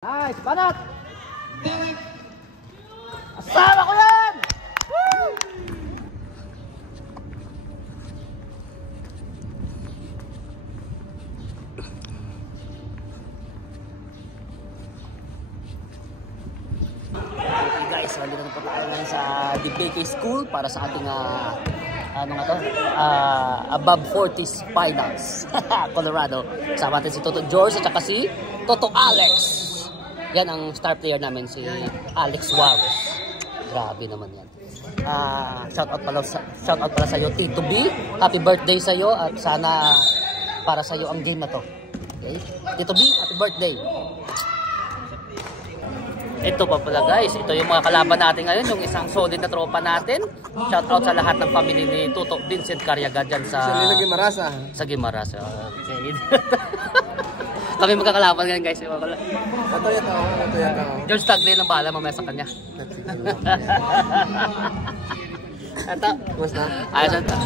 Nice, banat! Asama ko yan! Woo! Okay guys, nandito na po tayo ngayon sa DKK School para sa ating above 40s finals. Colorado. Kasama natin si Toto George at saka si Toto Alex. Yan ang star player namin, si Alex Juarez. Grabe naman yan. Shout out pala sa iyo, Tito B. Happy birthday sa iyo at sana para sa iyo ang game na to. Okay? Tito B, happy birthday. Ito pa pala guys, ito yung mga kalaban natin ngayon, yung isang solid na tropa natin. Shout out sa lahat ng family ni Toto Vincent Carriaga dyan sa Guimaras. Sa Guimaras. Okay. Kami magkakalaban ngayon guys. Ito yan. George Tagle ng bahala mamaya sa kanya. Ito. Kumusta? Ayos ito.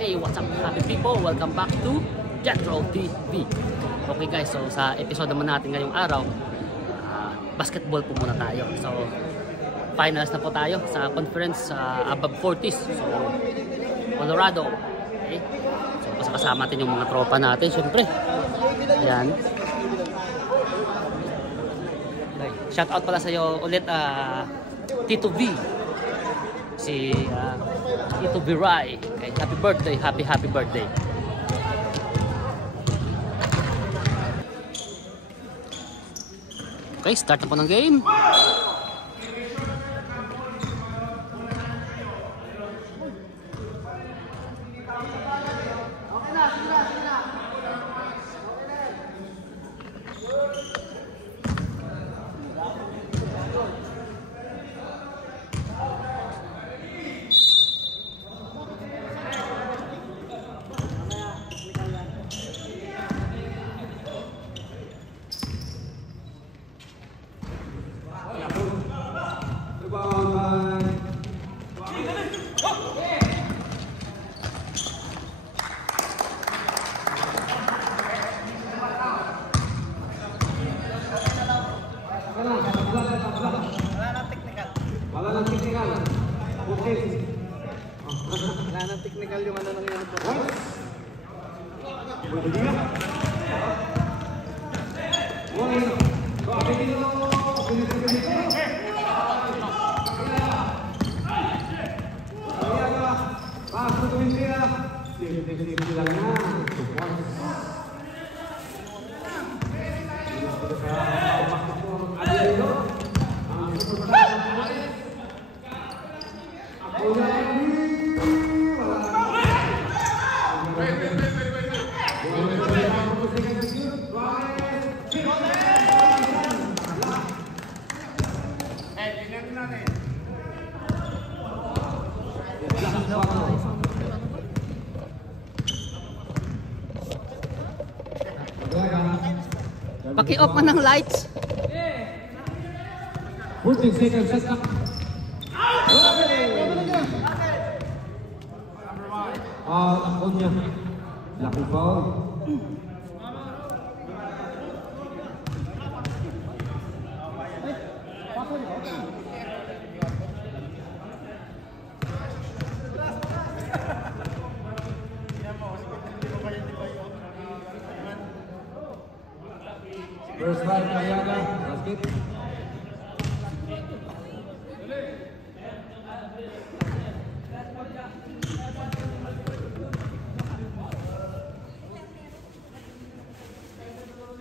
Hey, what's up happy people? Welcome back to Jetro TV. Okay guys, so sa episode naman natin ngayong araw, basketball po muna tayo. So, finals na po tayo sa conference above 40s. So, Colorado. Okay. So, kasama natin yung mga tropa natin, syempre. Ayan. Okay. Shout out pala sa iyo ulit, Tito V. Si Tito V Rai. Okay. Happy birthday, happy birthday. Okay, start na po ng game. Wala nang technical yung ano nangyari po. Paki-off man ng lights. 14 seconds, set up. Ako niya. Lucky foul. First one, Carriaga, basket.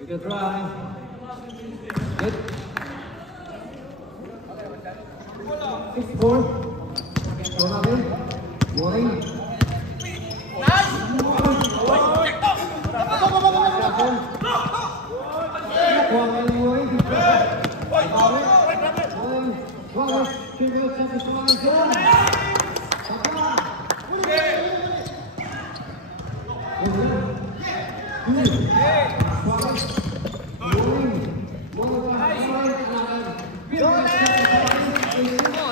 You can try. Good. 6-4. So natin. Morning. Oh,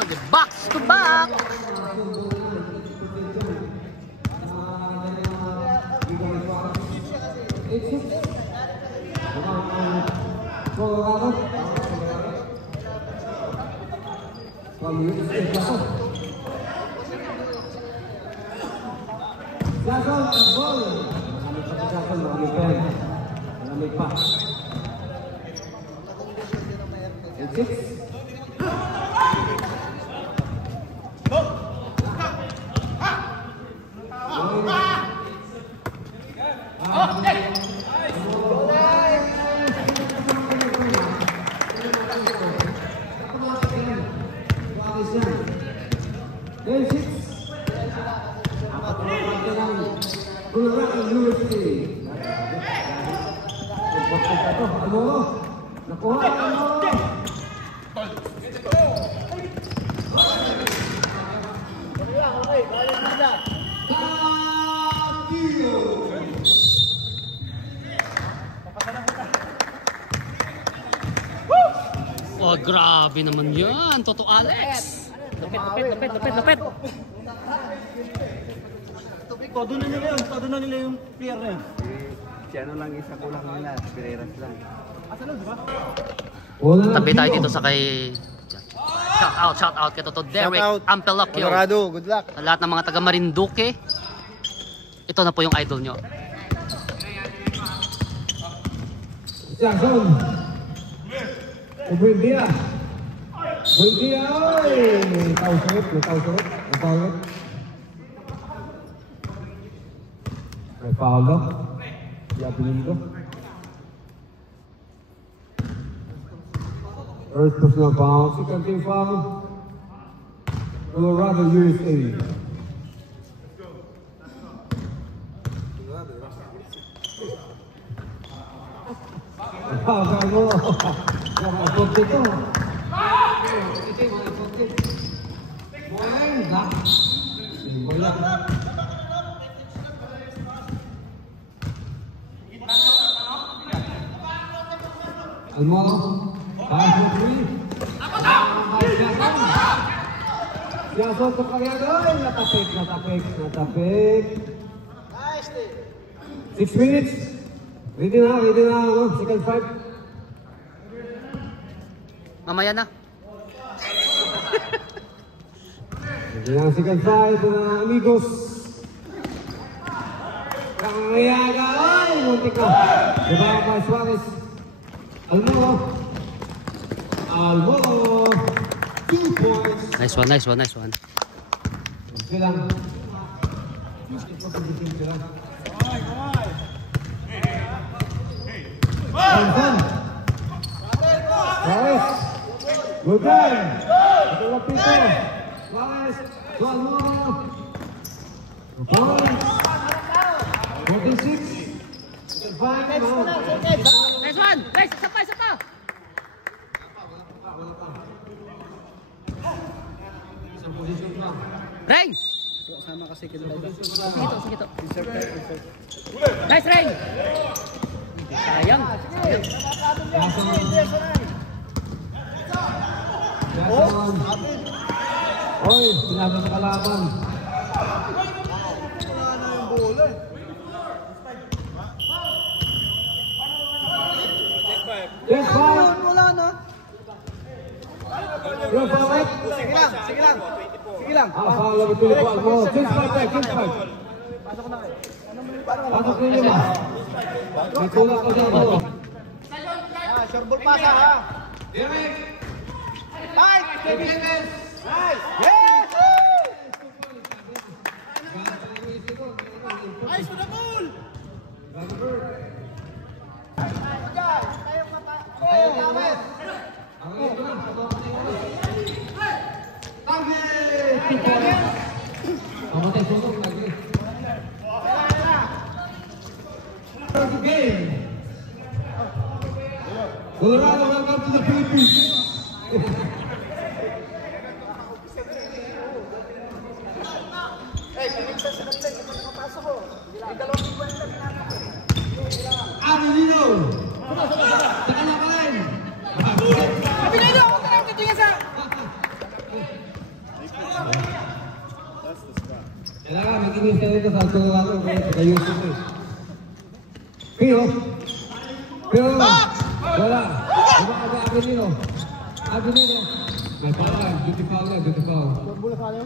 the box to back. Oh, grabe naman yan. Toto Alex. Lapit. Todo na nila yun. Todo na nila yung player na yun. Si ano lang isa kulang nila, Pereiras lang. Asa lang, di ba? Tabi tayo dito sa kay... Shout out kay Toto Derek Ampelocchio. Colorado, good luck. Sa lahat ng mga taga Marinduque. Ito na po yung idol nyo. Jackson. Buen dia. Buen dia. Ay, tahu sulit. May foul daw. Yapinin ko. First personal foul. Second team foul. Colorado, USA. Gago. Gago ito. Almolo. Pass for three. Jason to Cariaga. Natapik. 6 minutes. Ready na. Second five. Mamaya na. Ready na second five mga amigos. Cariaga. Ay, muntik na. Diba pa Suarez. Almolo. 2 points. Nice one. Silang. Johnson. Suarez. Good game. Ito Lapito. Suarez. Almolo. Points. 46. Nice one. Guys, isa pa. Reng! Sama kasi kita. Sige to. Nice, Reng! Sayang. Oy, sinabi sa kalaban. Yes, five. Wala na. Sige lang. Foul lagi pilih Pak Almo. Change five. Pasok na lima. Ditulak ko dyan. Short ball pass ha. Nice! Nice! Yes! Nice for the ball! Game. Colorado, welcome to the Philippines. Arilino. Sa kanya pa rin. tingin sa... Kailangan mag-inis ka dito sa Colorado kaya sa YouTube eh. Pero wala. Diba ka ba Avenino? Avenino. May power. Duty foul na, duty foul. Bola sa alayo?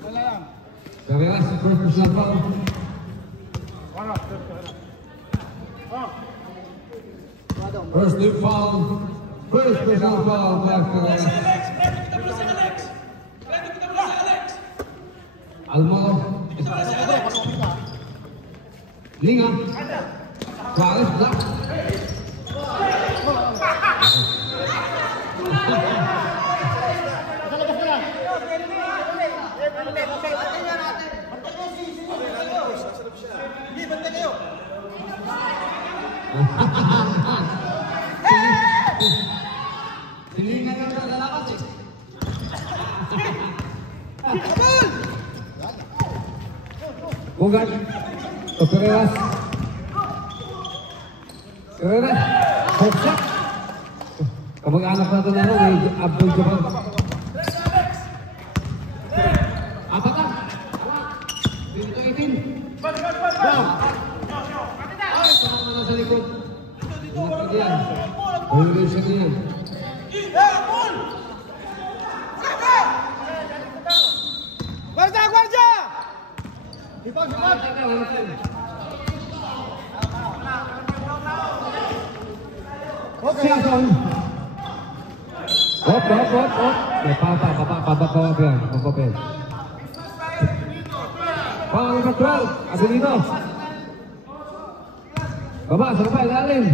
Wala lang. Carreras, first personal foul. First new foul. First personal foul by Carreras. Almo. Linga. Suarez block. Silingan lang na lalakas eh. Bugat. Carreras. Carreras. Hook shot. Kamag-anak natin na may Abdul Jabbar. Apat na. Dito 18. Down. Ay, parang na sa likod. Ingat ka diyan. Violation niyan. Guardia! Guardia! Sipag! Siason. Op. May papa yan. Papapel. Foul number 12. Avenino. Baba, sa ilalim.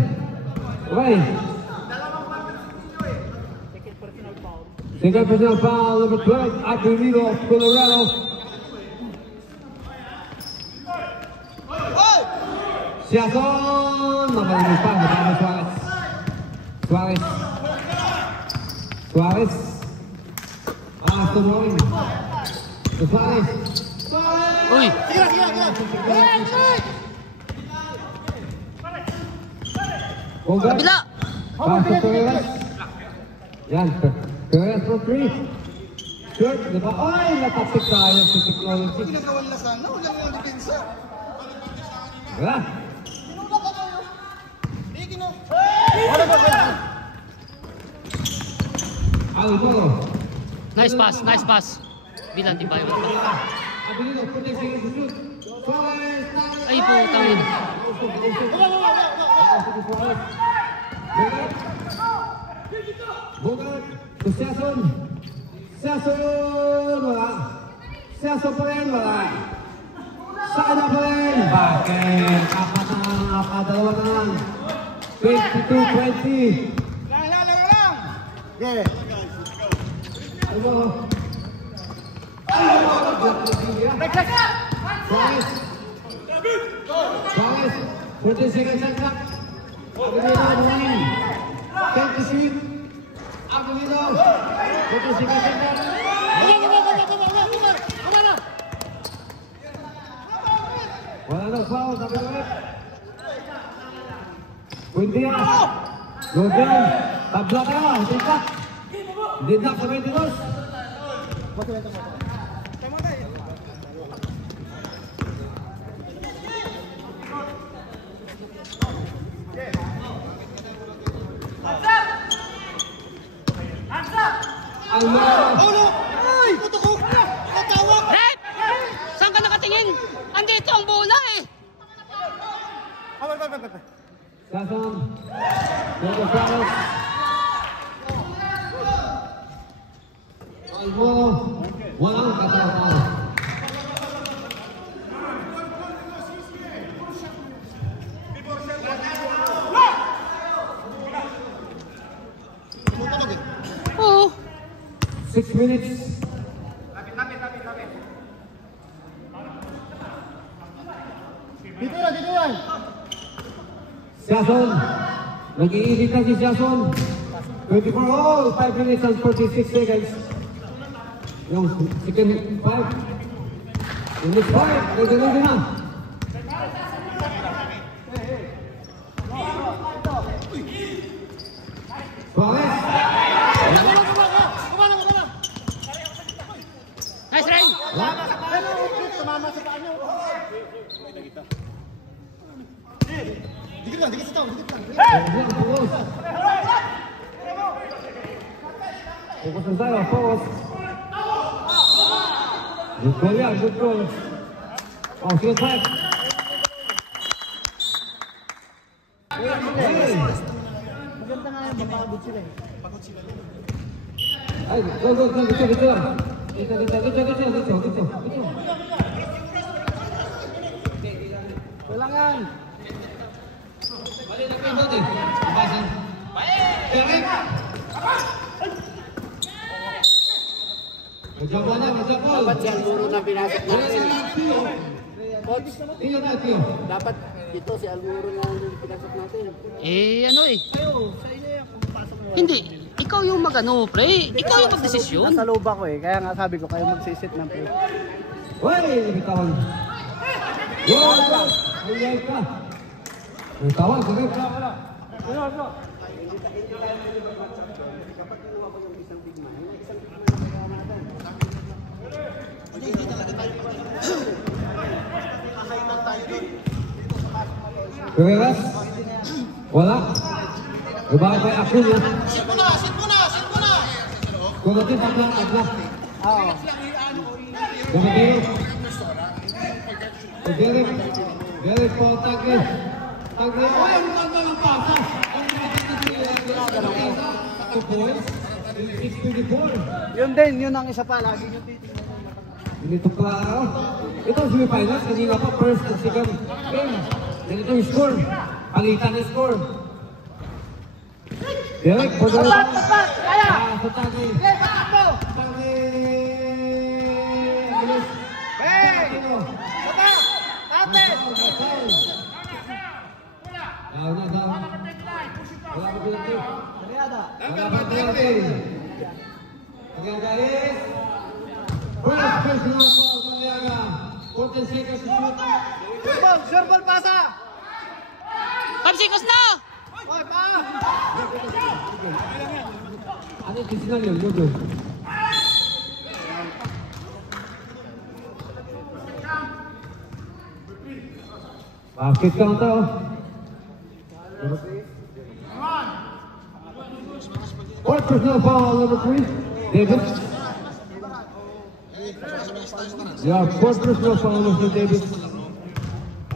Okay. Second personal foul number 12. Avenino of Colorado. Siason. Mabalik pa. Mabalik Suarez. Tumoy. Suarez. Uy! Kabila! Pass to Carreras. Yan. Carreras for 3. Short. Diba? Ay, natapik tayo sa technology. Pinagawan na sana. Wala yung depensa. Wala. Alvaro. Nice pass. Bilang di ba? Avenino, 40 seconds to shoot. Suarez. Ay, putang ina. Bogart. Siason. Wala. Siason pa rin, wala. Sana pa rin. Bakit? Dalawa na lang. 22-20. Lang! Yeah. Suarez, 40 seconds on clock. Avenino, 10 to shoot. Avenino, 40 seconds on clock. Wala na foul, sabi ko ulit. Buendia, Logan, tabla kayo, hindi na sa 22. Ulo! Ay! Puto ko! Natawag! Rep! Saan ka nakatingin? Andito ang bola eh! Siason, Diego Suarez. Alvaro, walang katawa. Oo. 6 minutes. Dito yan! Siason, nag-iinit na si Siason. 24 all, 5 minutes and 46 seconds. Yung second 5. Yung next 5, nagdalawin na. Suarez. lang, focus. Focus lang tayo, focus. Good goal yan, good goal. Oh, sige, 5. Hey! Maganda nga yan, mapagod sila eh. Ay, go, dito lang. Dito. Kailangan. Balik na kayo doon eh. Papasin. Eric! Magjawa na. Dapat si Almuro na pinasok natin. Coach, tingnan natin. Dapat ito si Almuro na pinasok natin. Ano eh. Hindi. Ikaw yung mag-ano, pre. Ikaw yung mag-desisyon. Nasa loob ako eh. Kaya nga sabi ko kayo magsisit ng play. Uy! Bitawan. Ayay ka. Bitawan, sige. Pereras? Wala? Iba kay ako niya. Sit mo na! Kung natin pagkakagla. Oo. Derek po, tagli. Tagli. Ay, ang ganda ng pasa. Ang ganda 2 points. 6-24. Yun din, yun ang isa pa. Lagi yung titignan. Ganito klaro. Ito ang semifinals. Kanina pa first at second game. Ganito yung score. Palitan ng score. Derek, for the... Tapat! Kaya! Sa tagli. Hey, bakit mo? Tagli. Alis. Hey! Saba! Atin! Wala ko pinagtip. Mariada. Wala ko pinagtip. Again guys. First personal foul, Mariaga. 14 seconds to shoot. Surbol pasa! 5 seconds na! Hoy, pa! Ano yung signal yun? Ludo. Basket count tao. Fourth personal foul, number 3. David. Yeah, fourth personal foul, Mr. David.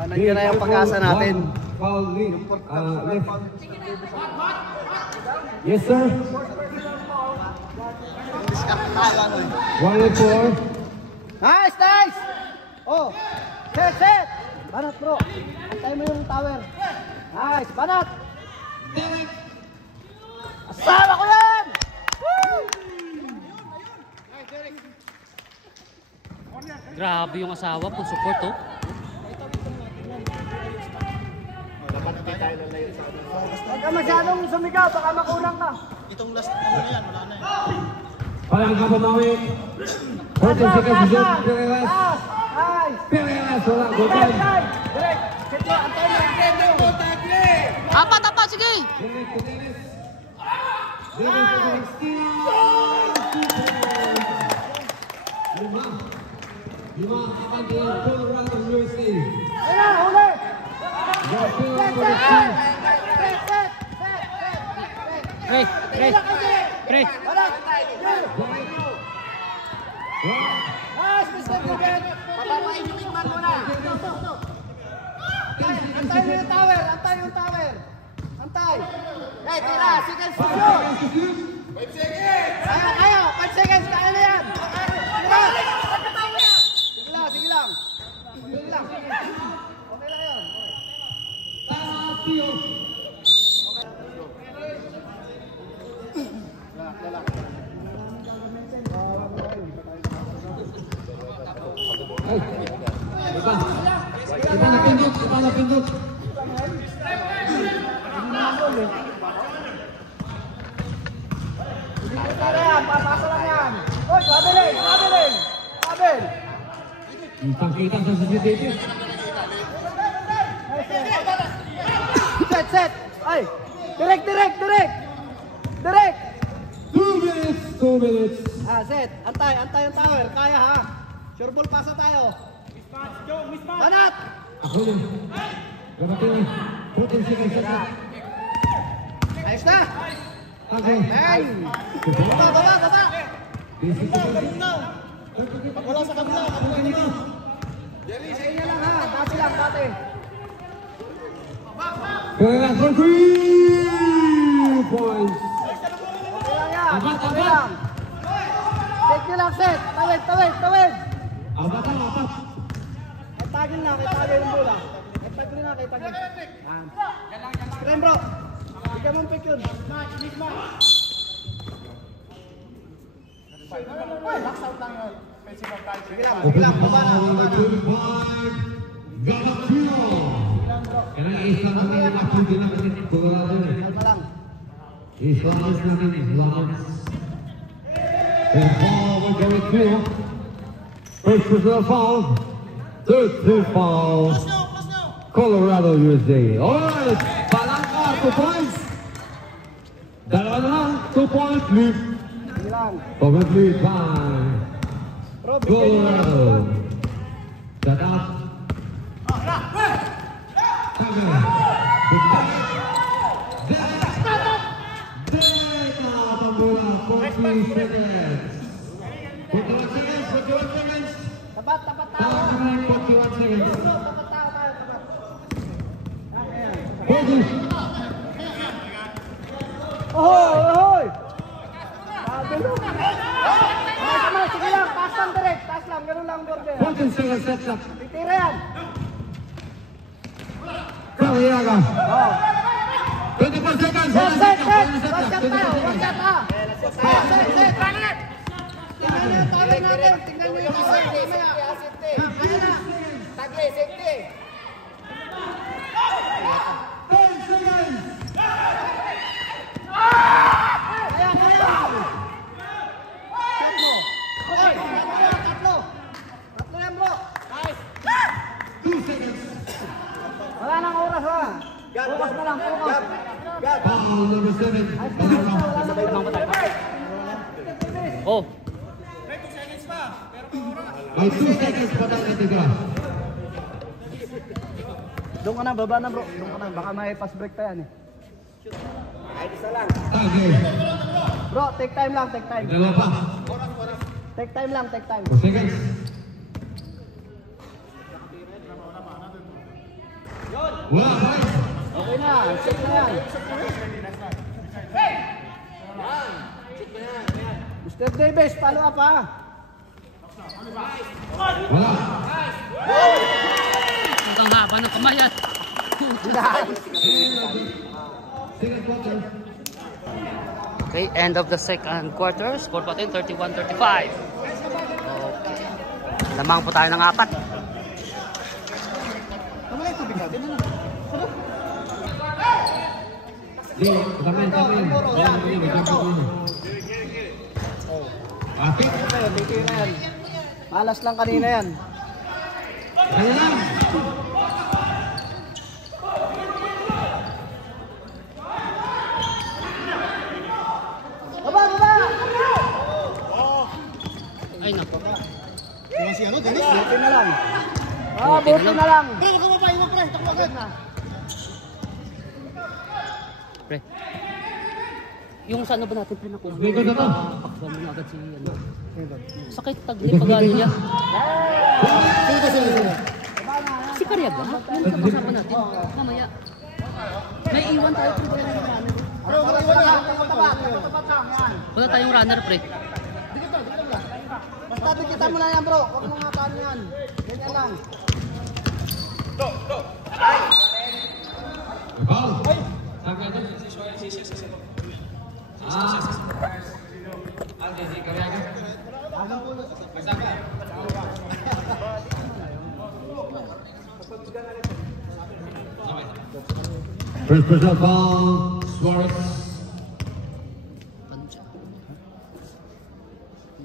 Nandiyan na yung pag-asa natin. Foul lead. Left. Yes, sir. 1-4. Nice, nice! Oh, set! Banat bro. Antay mo yung tower. Nice, banat! Asawa ko yan! Woo! Grabe yung asawa, full support oh. Huwag ka masyadong sumigaw, baka makulang ka. Parang kapamawi. 14 seconds to shoot. Pereras. Nice! Pereras, wala. Good time. Direct! Set mo, antay mo. Apat, sige! Dennis to Dennis. Dennis to Dennis. Lima akan di Colorado, USA. Ayun na, huli! Pre! Banat! Nice, Mr. Dugan! Papapain yung wingman mo na! Antay mo yung tower! Antay! Hey, tira! Seconds to shoot! 5 seconds! Ayaw! 5 seconds! Kaya na yan! Tira! Sige lang! Okay lang yan! Kita napindot. Papasa lang yan! Uy, Babel! Kitang-kita sa CCTV. Set! Ay! Direct! 2 minutes. Set! Antay ang tower! Kaya ha! Sure ball, pasa tayo! Banat! Ako yun. Gamatin na. 14 seconds. Ayos na! Okay. Hey! Baba! Wala sa kabila, kabila nito. Sa inyo lang ha, dati lang, dati. Kaya for 3 points. Okay lang yan, okay lang. Set nyo lang, set. Tawid. Apat. Ay, tagil na, kay tagil yung bola. Kay tagil. Yan. Screen bro. Bigyan mo ang pick yun. Sige lang, baba na. Galapino. Kaya isa namin yung actually namin Colorado. Kalma lang. Islamis namin, Islamis. And ball will go with two. First personal foul. Third foul. Colorado, USA. Alright, Palangka, 2 points. Dalawa na lang, 2 points lead. Sige lang. Point lead by Bro, bigyan nyo lang. Colorado. Shut up. Tapat tao. Tapat tao tayo, tapat. Ahoy! Sabi mo. Sige lang, taas lang direct. Taas lang, ganun lang border. 14 seconds sets up. Titira yan. Kaliaga. Oh. 24 seconds. Set. One shot tayo, one shot ha. Set. Tingnan nyo yung tower natin. Tingnan nyo yung tower. Kaya na. Tagle, safety. 10 seconds. Kaya. Tatlo. Tatlo yan bro. 2 seconds. Wala nang oras ha. Focus na lang, focus. Foul number 7. Oh, May 2 seconds pa tayo natiga. Doon ka na, baba na bro. Doon ka na, baka may pass break pa yan eh. Tage. Bro, take time lang, take time. Dalawa pa. Take time lang, take time. 4 seconds. Wala pa. Okay na, sit na yan. Mr. Davis, follow up ha. Wala. ang haba ng kamay at. Second quarter. Okay, end of the second quarter. Score pa rin 31-35. Okay. Lamang po tayo ng 4. Di, tamen. Apit. Titi na yan. Malas lang kanina yan. Kaya lang. Baba! Ay nako. Si ano, Dennis? Buti na lang. Buti na lang. Pre, huwag ka mapay mo, pre. Takbo agad na. Pre. Yung sa ano ba natin pre na kung Bigo na to. paksa mo na agad si ano. Sakit tagli pagano niya. Sino? Si Karyaga, yung kasama natin. Mamaya. May iwan tayo pre. Bro, mag-iwan na. Tapat lang yan. Wala tayong runner pre. Basta dikita mo na yan bro. Huwag mo nga paano yan. Ganyan lang. Ball. Tangkay na. First personal foul, Suarez. Ano siya?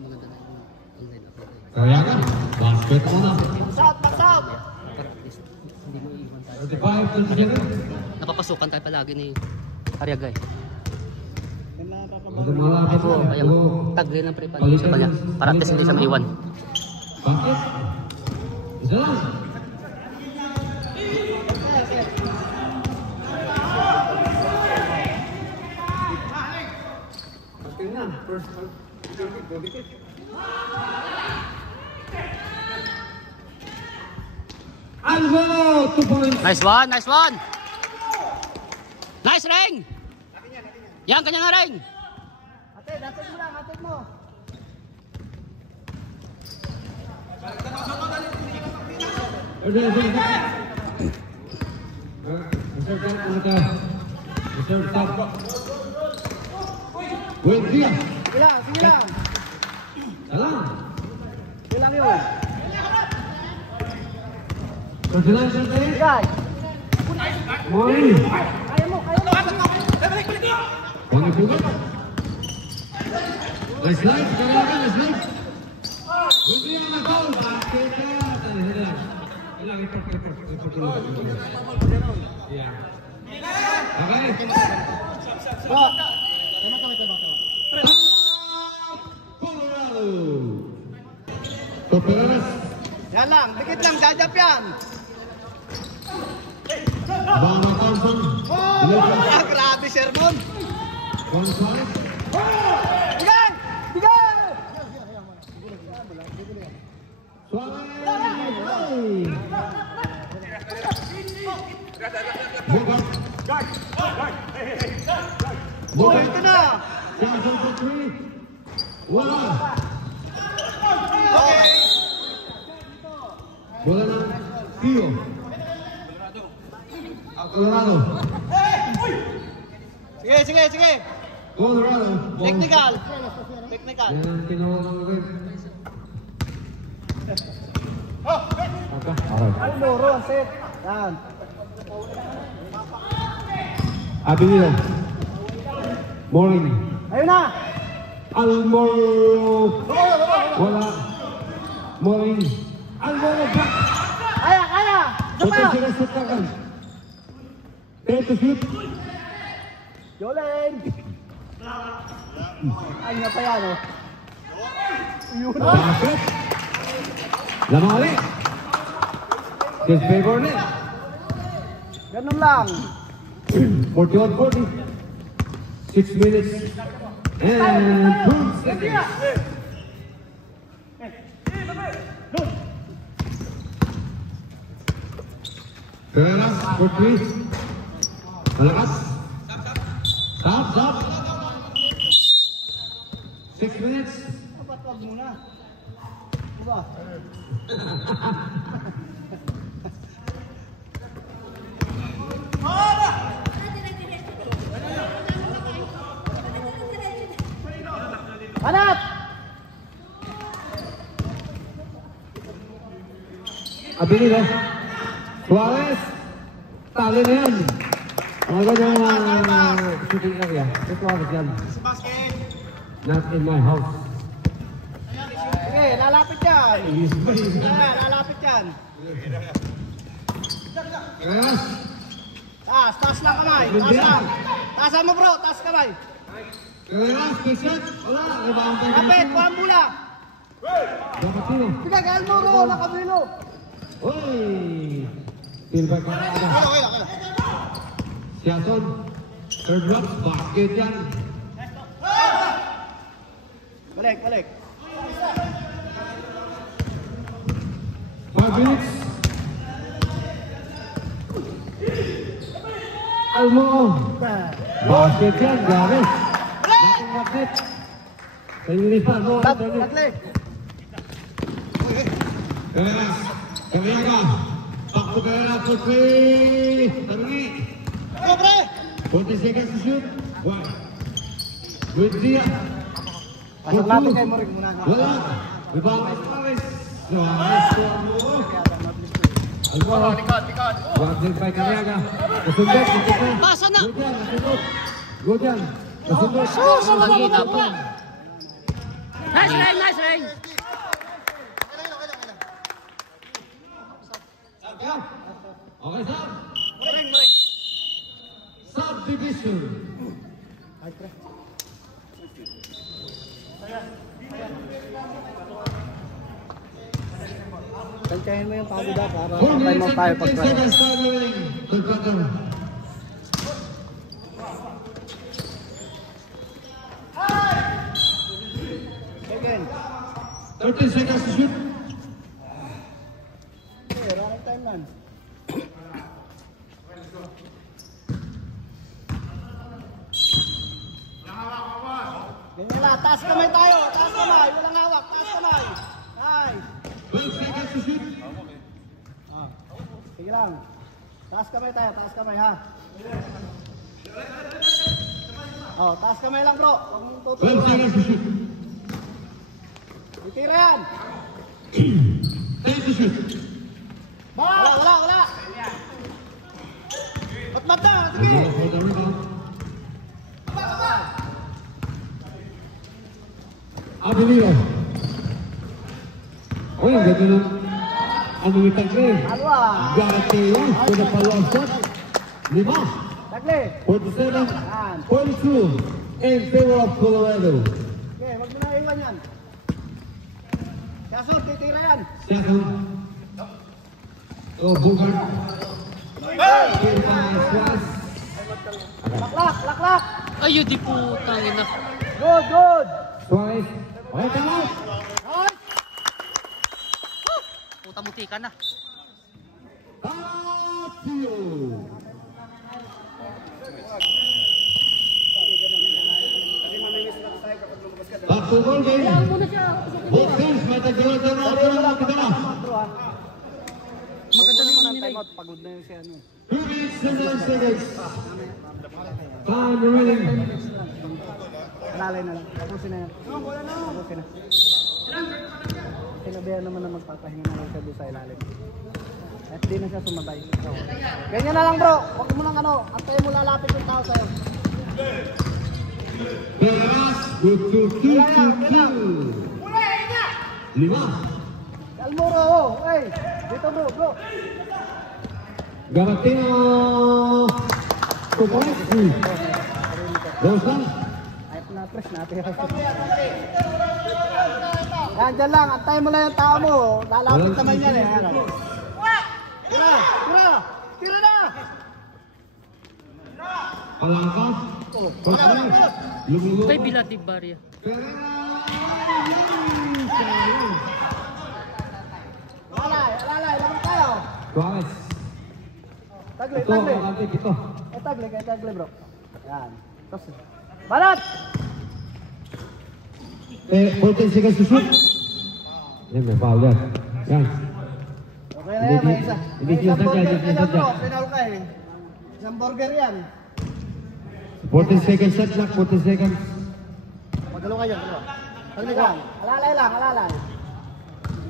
Maganda na yung online ako. Karayagan, basket on up. Back out! Para at least hindi mo iwan tayo. 35-37. Napapasukan tayo palagi ni Karyaga eh. Ito malapit So, na. kaya tagli ng pre palagi sa kanya. Para at least hindi siya maiwan. Bakit? Isa lang. na. First, Alvo! 2 points. Nice one, nice one. Nice ring. Yan, kanya nga ring. Atid mo lang, atid mo. Buen dia. Sige lang, sige lang. Salam. Sige lang yun. Congratulations, eh. Guys, Morning. kaya mo, kaya mo. One two. Nice light, Karaga, nice light. Buen dia, Macau. Basket. Yeah. Okay. Colorado. Toperas. Yan lang, dikit lang, jajap yan. Bama Thompson. Ah, grabe, sermon. One side. Bigay! Bigay! Suarez. Oh, ito na. Jackson for 3. Wala. Bola na. Pio. Colorado. Sige, sige, sige. Colorado. Technical. Technical. Yan ang kinuha ng red. Okay. Ay, moro, ang set. Yan. Avenida. Morning. Ayun na. Almoro. Wala. Morning. Almoro back. Kaya, kaya. Ito pa. Potential na shoot ka. 10 to shoot. Jolene. Ay, nga pa yan, oh. Yun. Basket. Lamali. His favor net. Ganun lang. 41-40. 6 minutes. And 2 seconds. Pereras for 3. Malakas. Stop. 6 minutes. Dapat wag muna. Diba? Hanap! Abilido. Suarez. Tali na yan. Mga ganyan shooting area. Ito ako yan. Not in my house. Sige, lalapit yan. Lalapit yan. Pereras. Taas lang kamay. Taas lang. Taasan mo bro, taas kamay. Pereras, big shot. Wala. Rebound tayo. Kapit, kuhaan mula. Dapat sino? Sige, gaal mo ro, nakabilo. Uy! Silver ka na agad. Siason. Third block. Basket yan. Balik, balik. 5 minutes. Almo. Basket yan. Gares. Laking magnet. Sa uniform mo. Balik. Pereras. Kamiyaga. Back to Pereras for 3. Tabingi. Go, pre! 40 seconds to shoot. One. Good dia. Pasok natin kay Morig muna. Wala. Rebound by Suarez. Suarez to Almo. Almo. Wagner by Kamiyaga. Kasundot. Pasa na. Good yan. Kasundot. Good yan. Kasundot. Magina po. Nice ring, nice ring. Okay, sir. Morig. Subdivision. Tantayin mo yung pagod para 4 time minutes out tayo and 15 pag-try. seconds time remaining. Third quarter. 13 seconds to shoot. Okay, running time man. Ganyan lang, taas kamay tayo, taas kamay, walang hawak, taas kamay. Nice. 12 seconds to shoot. Sige lang. Taas kamay tayo, taas kamay ha. Oh, taas kamay lang bro. Huwag mong 12 tutulungan. seconds to shoot. Itira yan. 10 to shoot. Wala. Matmat na, sige. For the rebound. Abilio. Oh, yung ganda ng ano yung tagli. Alwa. Garateo for the follow-up shot. 5. Tagli. 47, 42 in favor of Colorado. Okay, wag mo na iwan yan. Kaso, titira yan. Second. Oh, Bugard. Laklak. Ayun, di putang ina. Good. Suarez. Okay, tama. Nice. Puta mutika na. Tatio. Tatlo goal game. Both teams may tagdala ng mga kita. Maganda na yung timeout. Pagod na yung siya. 2 minutes and 9 seconds. Time remaining. Alalay na lang. Tapusin na yan. Tapusin na. Sinabihan naman na magpapahinga na lang siya doon sa ilalim. At di na siya sumabay. Ganyan na lang bro. Huwag mo nang ano. Antayin mo lalapit yung tao sa'yo. Peras with 2-2-2-2. 5. Almoro, oh. Hey, dito bro. Garateo. Kukuresi. Rosan. Ayop na press natin. Yan, dyan lang. Antayin mo lang yung tao mo. Lalapit naman yan eh. Tira na! Palangka. Korsel. Lumulo. Tay bilati barya. Alalay, laman tayo. Suarez. Tagli. Ito. Tagli bro. Yan. Tapos. Balat! 14 seconds to shoot. Yan, may foul yan. Yan. Okay na yan, may isa. Hindi siya sadya, burger hindi siya ka dyan, sadya. bro. Pinaul ka eh. Isang burger yan. 14 seconds shot clock, 14 seconds. Magalo kayo, bro. Tagli ka. Alalay.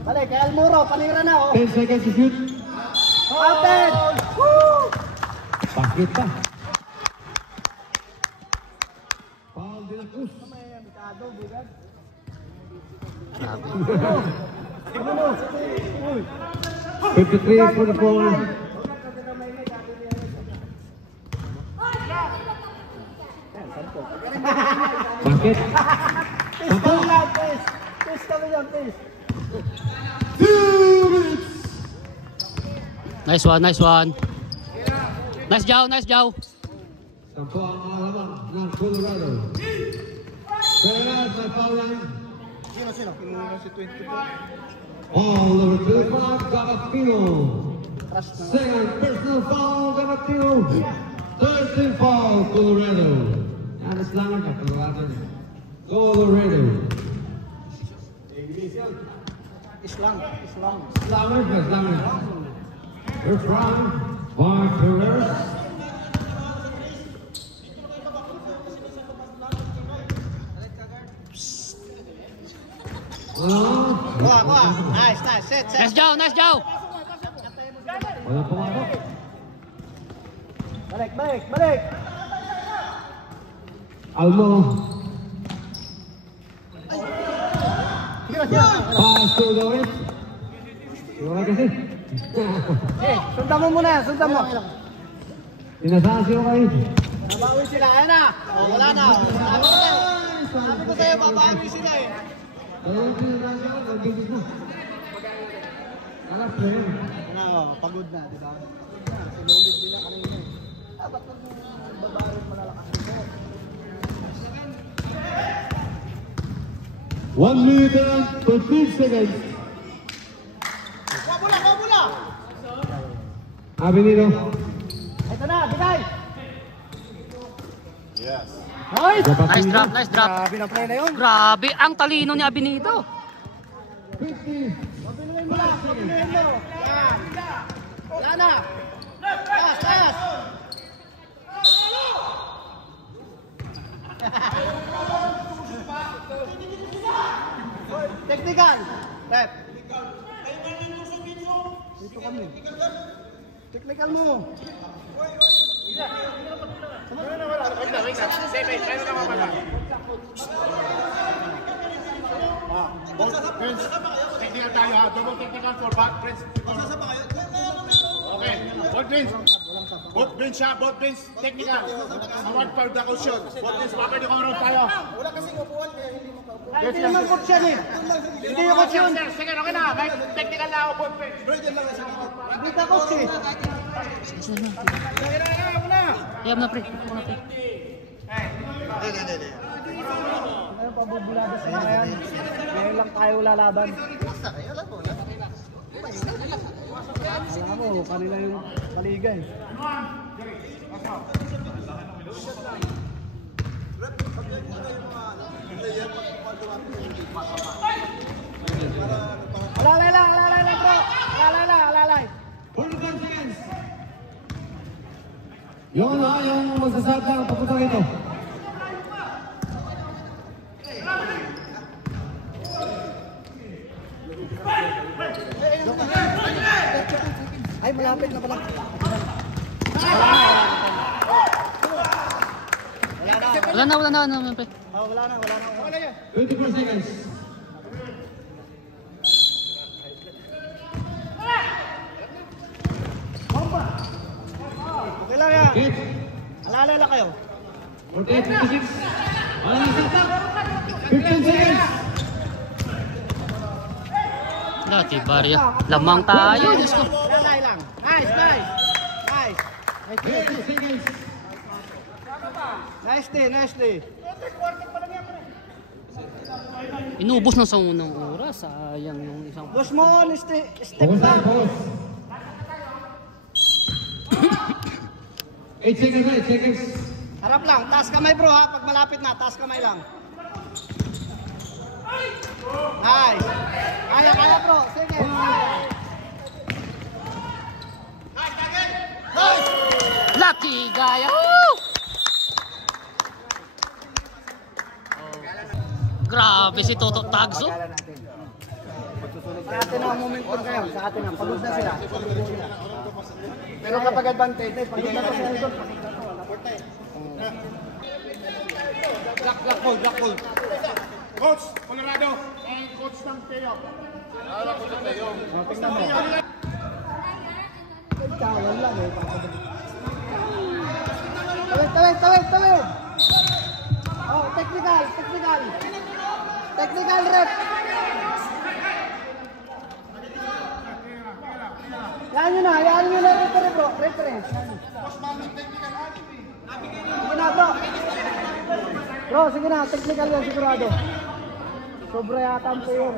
Balik, kay Almuro, panira na oh. 10 seconds to shoot. Outed! Woo! Bakit pa? Foul de la Cruz. 53-44. Bakit? Tis lang, tis. Tis kami yan, tis. 2 minutes. Nice one. Nice Jow. Sampo ang alaman ng Colorado. Pereras may foul line. Sino? Si 20 po. All over to the flag, Garateo. Crush na. Second personal foul, Garateo. 13 foul, Colorado. Yan, islangan ka, Colorado. Colorado. Islam. Islangan. First round, Bartolers. Kuha. Nice. Set. Nice Jow. Walang pumasok. Balik. Almo. Pass to Loris. Iwan kasi. Sundan mo muna yan, sundan mo. Tinasahan siya kayo. Babawi sila, ayan na. Wala na. Sabi ko sa'yo, babawi sila eh. Ayun, tinasahan siya. Nagigit na. Alas na yun. Pagod na, di ba? Sinulid nila kanina eh. Ba't babawi malalakas ito? 1 minute and 13 seconds. Bola. Avenida. Ito na, bigay! Nice drop, nice drop. Grabe na play na yun. Grabe, ang talino ni Abinito. 50. Papinuhin mo. Yan na. Taas. Technical. Left. Dito kami. Technical mo. Technical tayo ha. Double technical for back press. Okay. Both bench ha. Both bench. Technical. Award for the caution. Both bench. Bakit di ko meron tayo? Hindi naman coach yan eh. Hindi yung coach yun. Sige, okay na. May technical na ako. Both bench. Hindi ka coach eh. Yam na pre. Ngayon pabubulada sa mga yan. Ngayon lang tayo lalaban. Alam mo, kanila yung kaliga eh. Alalay lang bro. Alalay. 45 seconds. Yung magsasatang papunta rito. Ay, malapit na pala. Wala na pre. Wala na. 24 seconds. Okay lang yan. Hit. Alalay lang kayo. 48, 56. Alam na sata. 15 seconds. Dati barya. Lamang tayo. Diyos ko. Alalay lang. Nice. 30 seconds. Nice day. Inubos na sa unang oras. Sayang yung isang... Boss mo, step Pause back. na, pause. 8 seconds na, 8 seconds. Harap lang. Taas kamay bro ha. Pag malapit na, taas kamay lang. Nice. Kaya bro. Sige. Lucky guy! Woo! Grabe si Toto Tagso. Sa atin ang momentum kayo. Sa atin ang pagod na sila. Pero kapag advantage, pagod na to sila ito. Black hold. Coach, Colorado. And coach ng Teo. Tingnan mo. Kawan lang eh. Tawid. Oh, technical. Technical rep. Yan yun na referee bro. Referee. Sige na bro. Bro, sige na. Technical yan sigurado. Sobra yata ang player.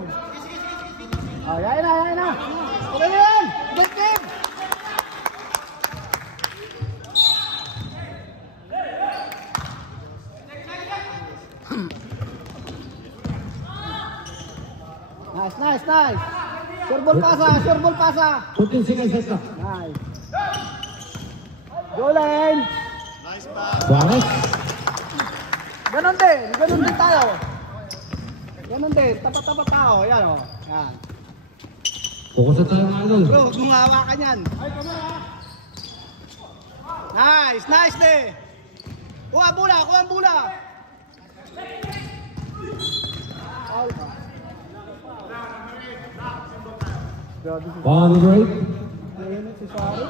Oh, yan na. Sige na yan. Good team. Nice. Sure ball pasa. 14 seconds left. Nice. Go line. Suarez. Ganon din tayo. Tapat tao. Yan o. Yan. Focus na tayo mga idol. Bro, gumawa ka niyan. Nice day. Kuha ang bula. Foul ka. On break. Init si Suarez.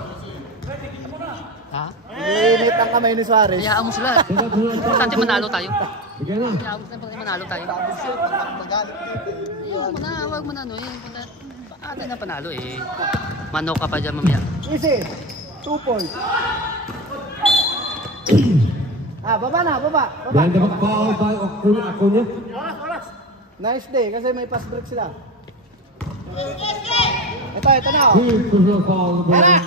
Ha? Init ang kamay ni Suarez. Hayaan mo sila. Sila po lang tayo. Importante manalo tayo. Bigyan na. Hayaan mo sila manalo tayo. Wag mo na ano eh. Atin na panalo eh. Manok ka pa dyan mamaya. Easy. 2 points. Baba. Behind the back foul by Acuna. Nice day kasi may pass break sila. Ito na. Personal foul. Tara!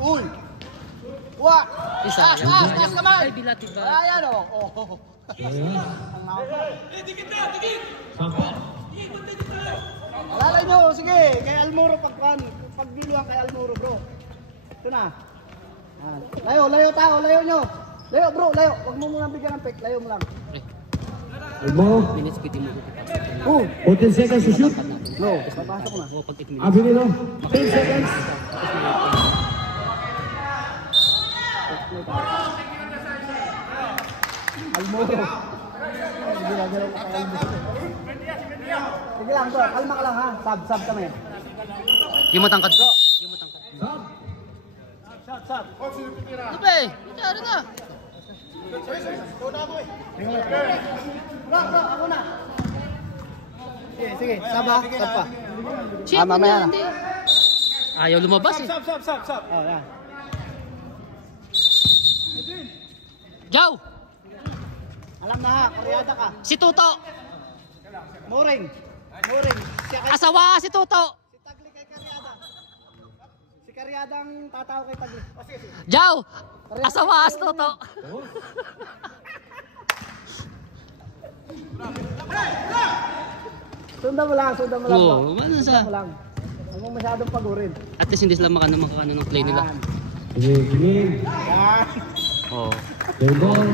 Uy! Wa! Isa. Taas kamay! Ay, bilati ba? Ayan o. Oh. Sampo. Alalay nyo, sige. Kay Almoro pagbiluan kay Almoro bro. Ito na. Layo tao, layo nyo. Layo bro, layo. Huwag mo muna bigyan ng pick, layo mo lang. Almo. Minutes piti mo. 14 seconds to shoot. No, papasok na. Oh, pag 8 minutes. Abinilo. 10 seconds. Almoro. Ginagalaw ka kay Almoro. Sige lang bro, kalma ka lang ha. Sub kami. Yung matangkad bro. Yung matangkad. Sub. Lupe! Kaya na. Bro, ako na. Sige, sub ha. Sub pa. Shit, Mamaya na. hindi. Ayaw lumabas eh. Sub. Oh, yan. Jow! Alam na ha, kuryada ka. Si Tuto! Moring. Siya kay Asawa si Tuto! si Tagli kay Karyada. Si Karyada ang tataw kay Tagli. O sige. Jow! Asawa si Tuto! Sundan mo lang Oo, bro. ano sa... Sundan mo lang. Huwag mo masyadong pagurin. At least hindi sila makano ng play nila. Sige. Oo. Ball.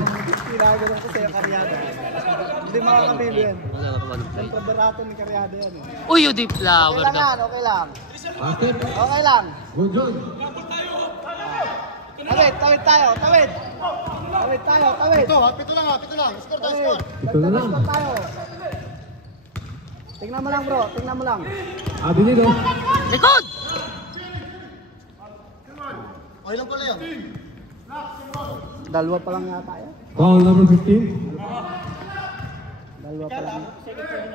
Ginagawa ko sa'yo Karyada. Hindi makakabili yan. Wala ka pa ng play. Ang barato ni Karyada yan. Uy, yung deep Okay flower lang daw. yan, okay lang. Basket. Okay lang. Good job. Tawid tayo. Tawid tayo. Pito lang. Score tayo, score. Ito na lang. Tagtagas tayo. Tingnan mo lang bro, tingnan mo lang. Abinilo. Likod! Okay lang pala yun. Dalawa pa lang yata yan. Foul number 15. Dalawa pa lang.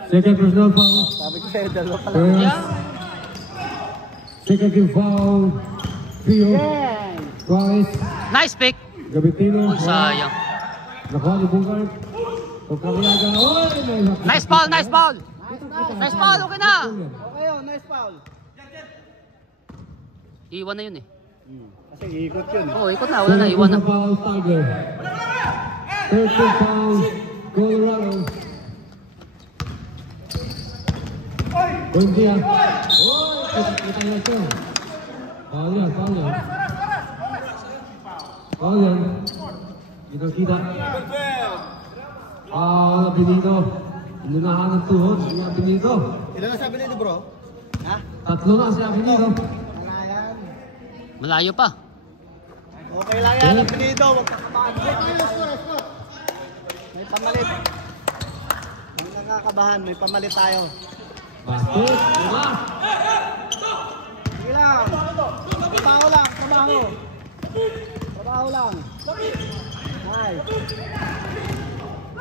Second personal foul. Sabi ko sa'yo, dalawa pa lang. First. Second team foul. Trio. Yan! Twice. Nice pick! Gabitino. Uy, sayang. Nakuha ni Bungard. Pagkakayaga. Oy! Nice ball! Nice ball! Okay na! Okay yun, nice foul. Iwan na yun eh. Kasi ikot yun. Oo, ikot na. Wala na. Iwan na. Foul, Tiger. Third team foul. Colorado. Buntia. Oy! Kita na ito. Foul yan. Foul yan. Kita. Benito. Inunahan ng tuhod. Benito. Ilan na sabi nito bro? Ha? Tatlo na si Benito. Wala yan. Malayo pa. Okay lang yan, ang pinido. Huwag ka kabahan. May pamalit. Huwag nakakabahan, may pamalit tayo. Basket. Wala. Sige lang. Trabaho lang. Trabaho lang. Nice.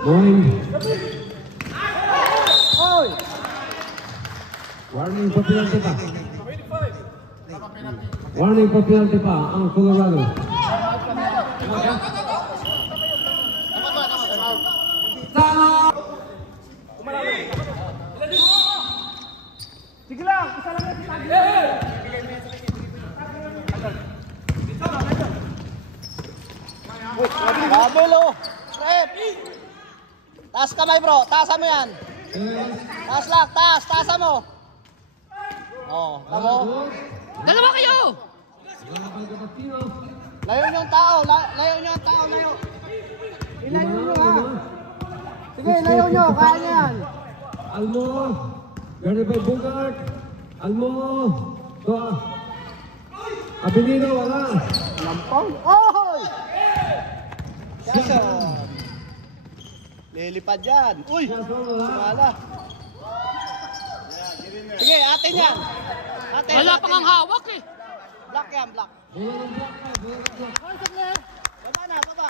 Boy. Oy! Warning pa penalty pa. Warning pa penalty pa ang Colorado. Sige lang, isa lang natin tagi. Babel oh! Rep! Taas kamay bro, taasan mo yan. Taas lang, taasan mo. Oh, tamo. Dalawa kayo! Layo nyo ang tao, layo. Ilayo nyo ha. Sige, layo nyo, kaya nyo yan. Almo. Gani by Bungard. Almo. Abinino, wala. Lampaw. Oh! Jason. Lilipad yan. Uy! Sumala. Sige, atin yan. Atin. Wala pang ang hawak eh. Block yan, block. Baba na, baba.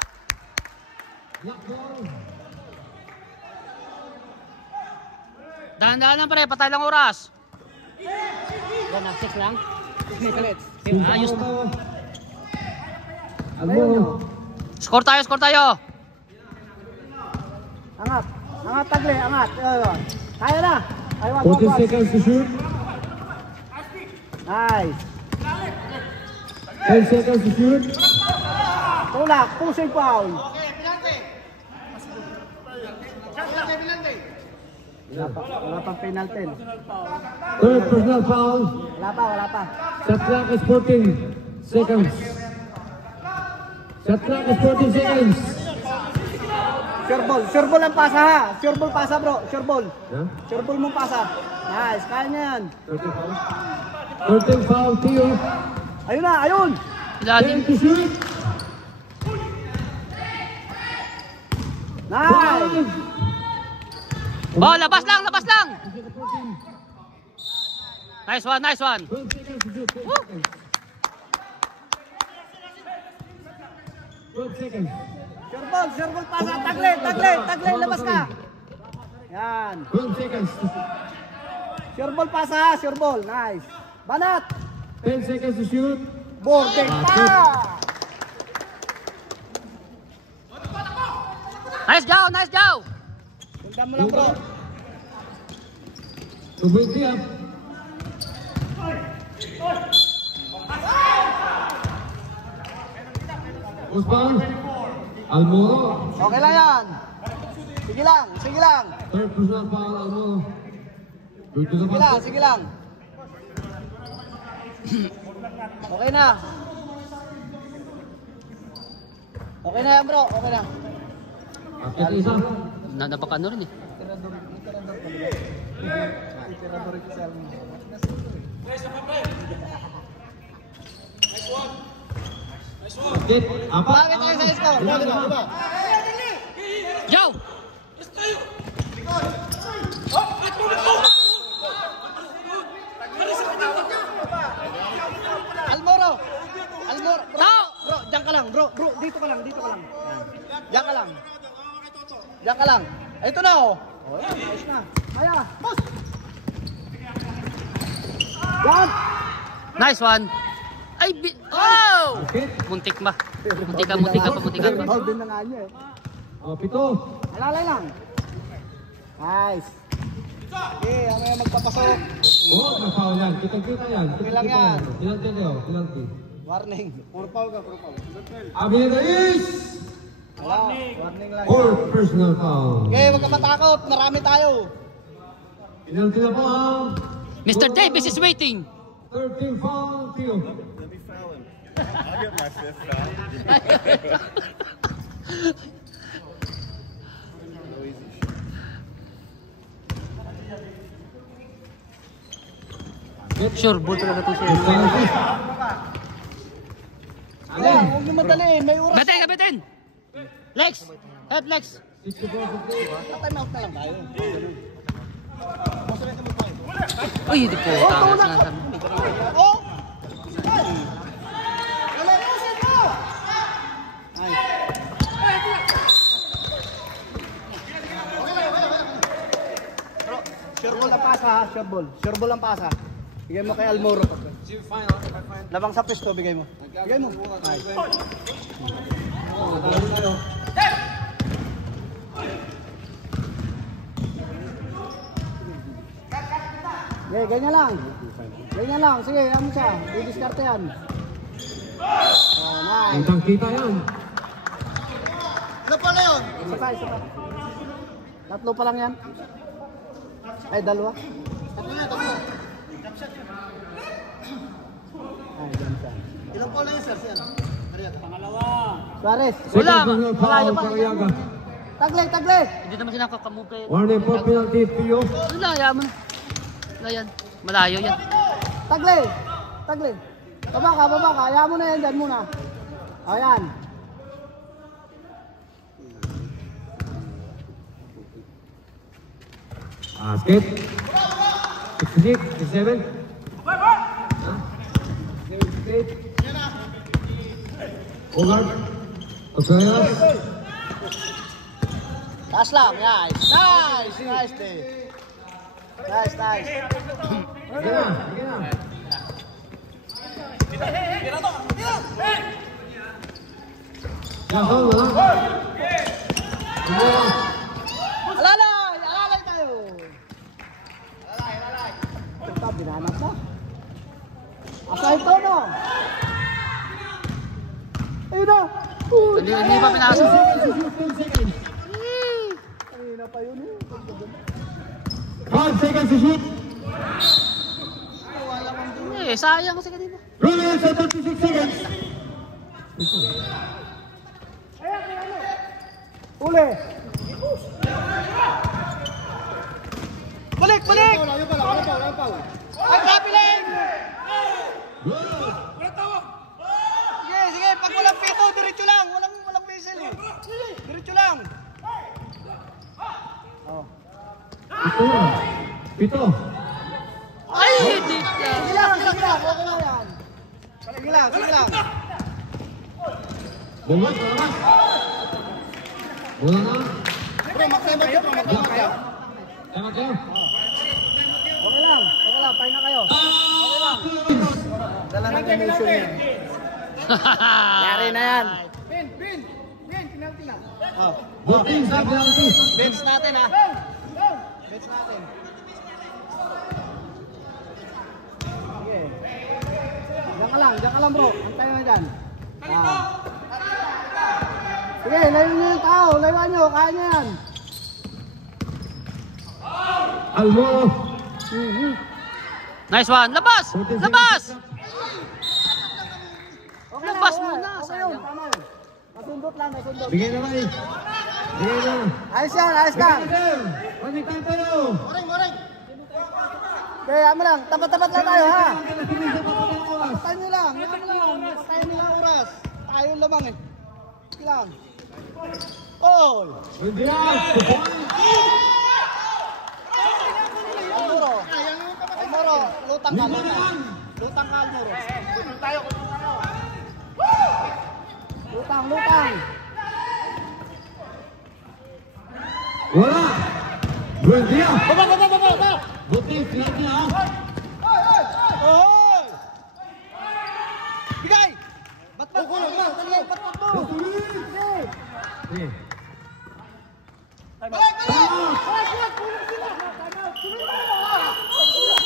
Dahan-dahan lang pare, patay lang oras. Yan na, 6 lang. 6 minutes. Ayos na. Almo. Score tayo! Angat. Angat, tagle, angat. Kaya na. Ay, wag, 14 seconds to shoot. Nice. 10 seconds to shoot. Tulak, pushing foul. Wala pang penalty. Third personal foul. Wala pa. Shot clock is 14 seconds. Shot clock is 14 seconds. Sure ball ang pasa ha. Sure ball pasa bro, sure ball. Yeah? Sure ball mong pasa. Nice, kaya niya yan. 13 foul, Tio. Ayun na, ayun. 10 to shoot. Nice. 5. Oh, labas lang. Nice one. 12 seconds to shoot. 12 seconds. Sure ball pasa. Tagle, labas ka. Yan. 12 seconds. Sure ball pasa ha, sure ball. Nice. Banat. 10 seconds to shoot. Boarding pa. Nice go. Punta mo lang bro. To break it up. Osman. Almoro. Okay lang yan. Sige lang. Third personal foul, Almoro. Good to the basket. Sige lang. Okay na. Okay na yan bro, okay na. Basket isa. Napaka ano rin eh. Basket. Apat. Bakit tayo sa isko? Yo! Almoro. Bro, Tao! bro, diyan ka lang, bro, dito ka lang. Diyan ka lang. Ito na oh. Oh, yan, ayos na. Kaya, boss. Yan. Nice one. Ay, oh! Basket. Muntik pa. Hold din na nga niya eh. O, 7. Alalay lang. Nice. Okay, ang may magpapasok. Oh, na-foul yan. Kitang-kita yan. Ilang yan? Penalty kayo. Penalty. Warning. Puro foul. Avenida is Warning lang. fourth personal foul. Okay, huwag ka matakot. Marami tayo. Penalty na po ang Mr. Davis is waiting. 13 foul, Tio. I'll get my fifth foul. Sure, ball talaga ito siya. Wala, huwag niyo madaliin. May oras. Betin! Lex! Help, Lex! Time out na lang tayo. Uy, hindi po. Oh! Sure ball ang pasa ha, sure ball ang pasa. Bigay mo kay Almoro. Labang sa pesto, bigay mo. Bigay mo. Nice. Okay, ganyan lang. Sige, ano siya. Didiskarte yan. Oh, nice. Kitang-kita yan. Ano pala yun? Isa pa. Tatlo pa lang yan. Ay, dalawa. Tatlo. Ay, ganyan. Ilang pala yun, sir? Pangalawa. Suarez. Second personal foul, Cariaga. Tagle. Hindi naman siya nakakamuke. Warning for penalty, Tio. Wala mo. Wala yan. Malayo yan. Tagle. Baba ka. Ayaw mo na yan, dyan muna. Ayan. Basket. 66, 67. Bogart. Osayanas. Taas lang, nice. Nice day. Nice. Sige na. Jason, wala. Alala! Ginanap mo. Asa ito, no? Ayun na! Hindi pa pinasok. Kanina pa yun eh. 5 seconds to shoot. Sayang kasi kanina. Rules at 36 seconds. Uli! Balik! Balik! Ay, kapiling! Sige, sige. Pag walang pito, diretso lang. Walang whistle eh. Diretso lang. Oh. Pito. Ay, hindi ka. Sige lang, sige lang. Okay lang yan. Sige lang, sige lang. Bumas, bumas. Wala na. Bro, magtembak kayo, bro. Magtembak kayo. Tama kayo. Okay lang, pahin na kayo. Okay lang. Dala ng emotion yan. Yari na yan. Pin, penalty na. Oh. Both teams have penalties. Bench natin ha. Bench natin. Sige. Diyan ka lang bro. Antayin mo dyan. Sige, layuan nyo yung tao. Layuan nyo, kaya nyo yan. Almo. Nice one. Labas! Labas! Okay Labas okay. muna, Okay sayang. yun, tama yun. Nasundot lang, nasundot. Bigay na ba eh? Bigay na. Ayos yan, ayos lang. Pagkitan tayo. Kaya mo lang, tapat-tapat lang tayo ha. Patayin nyo lang, patayin nyo lang oras. Tayo lamang eh. Sige lang. All! Hindi na. Almoro, lutang ka, lutang. Lutang ka, Almoro. Lutang. Wala. Buendia. Baba. Both teams penalty ha. Oy! Bigay! Bat-bat mo! Bat-bat mo! Sige.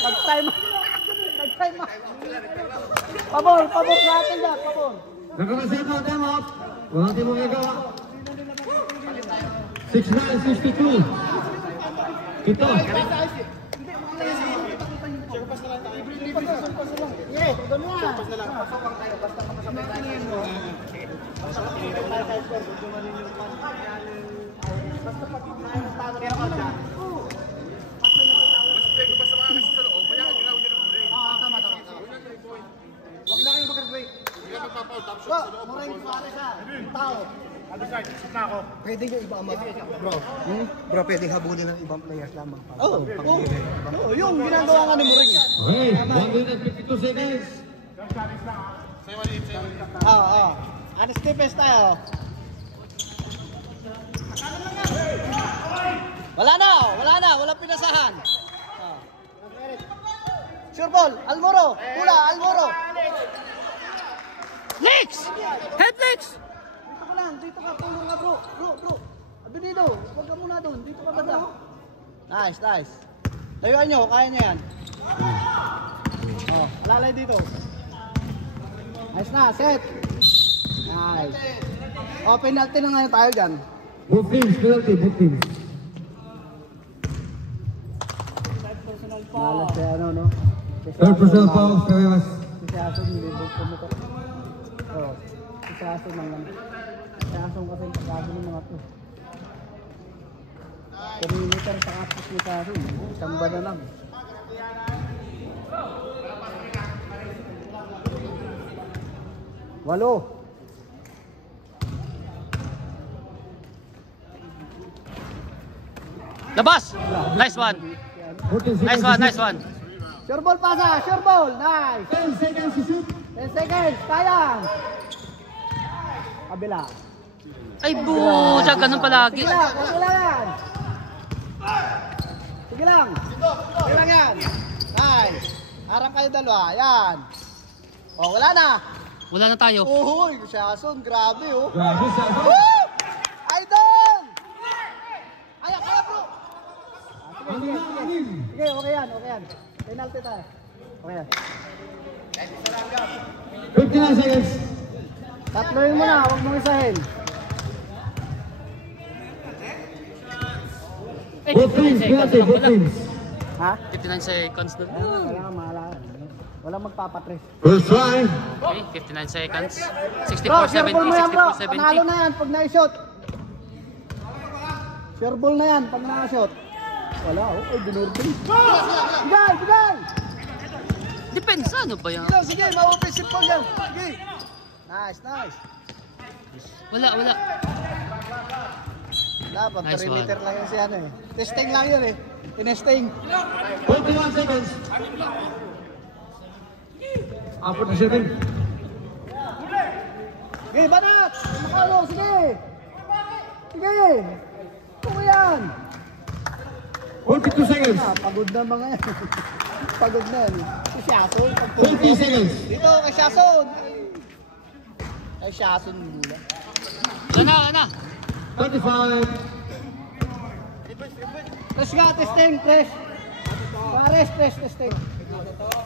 Nag-time. Pabor sa atin yan, pabor. Nakareset na time out. Wala tayo magagawa. 6-9, 62. Ito. Huwag na kayo mag-break. Hindi ka magpapaul. Tapos Bro, mura yung pare sa tao. other side, sit na ako. Pwede nyo iba ang bro. Bro, pwede habulin ng ibang players lamang. Oo, yung ginagawa nga ni Muring. Okay, 1 minute 52 seconds. Oo. Anis defense tayo. Wala na. Walang pinasahan. Sure ball, Almoro. Pula, Almoro. Leaks! Head leaks! Dito ka, tulong nga bro. Abinido, huwag ka muna doon. Dito ka banda. Nice. Layuan nyo, kaya nyo yan. Alalay dito. Nice na, set. Nice. Penalty na ngayon tayo dyan. Both teams penalty, both teams. Malas kaya no? Third personal foul, Carreras. Si Ason, hindi mo pumutok. Si Ason lang naman. Si Ason kasi pagkado ng mga to. Perimeter sa kapos ni Ason. Isang bada lang. Walo. Labas! Nice one. 14 seconds. Nice one. Sure ball pasa, sure ball. Nice. 10 seconds to shoot. 10 seconds, kaya. Kabila. Ay, busa, ganun palagi. Sige lang, okay lang yan. Sige lang yan. Nice. Harang kayo dalawa, yan. Wala na. Wala na tayo. Uy, si Ason, grabe oh. Grabe siya. Woo! Idol! Kaya bro. Sige, okay yan. Penalty tayo. Okay. 59 seconds. Tatloyin mo na, huwag mong isahin. Both teams, penalty, both teams. Ha? 59 seconds doon. Kailangan mahalaan. Walang magpapatres. First try. Okay, 59 seconds. Bro, share ball mo yan bro. 64-70, Panalo na yan pag na-shot. Share ball na yan pag na-shot. Wala oh. Ay, binurdin. Bigay! Bigay! Depensa, ano ba yan? Sige, ma-offensive ball yan. Sige. Nice, nice. Wala. Dapat, Nice perimeter lang yun si ano eh. Testing lang yun eh. Tinesting. 21 seconds. After the shooting. Sige, banat! Makalo, sige! Sige! Kung yan! 42 seconds. Pagod na mga yan. Pagod na yan. Si Shason. 20 seconds. Dito, kay Shason! Kay Shason mula. Wala na. 35. Press nga, testing, press. Pares, press, testing.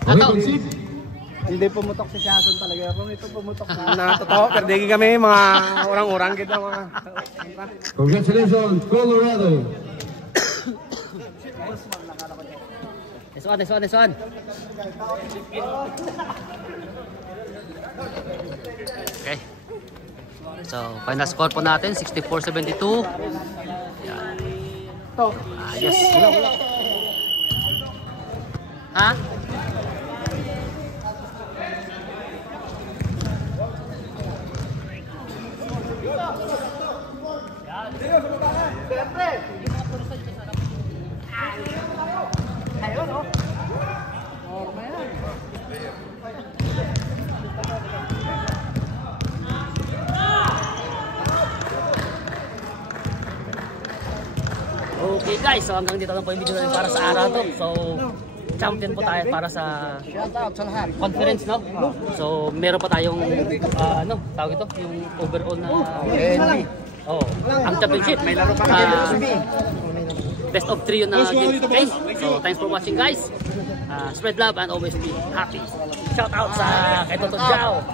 Ataw. Hindi pumutok si Shason talaga. Kung ito pumutok na. Totoo, perdegi kami, mga orang-orang kita, mga... Congratulations, Colorado. This one. Okay. So, final score po natin, 64-72. Yan. Ito. Ayos. Ha? Siyempre. Ayun, oh. Norma yan. Okay guys, so hanggang dito lang po yung video natin para sa araw to. So, champion po tayo para sa conference, no? So, meron pa tayong, tawag ito, yung overall na... Oh, ang championship. May laro pa best of 3 yun na game. Okay? So, thanks for watching guys. Spread love and always be happy. Shout out sa kay Toto Jao.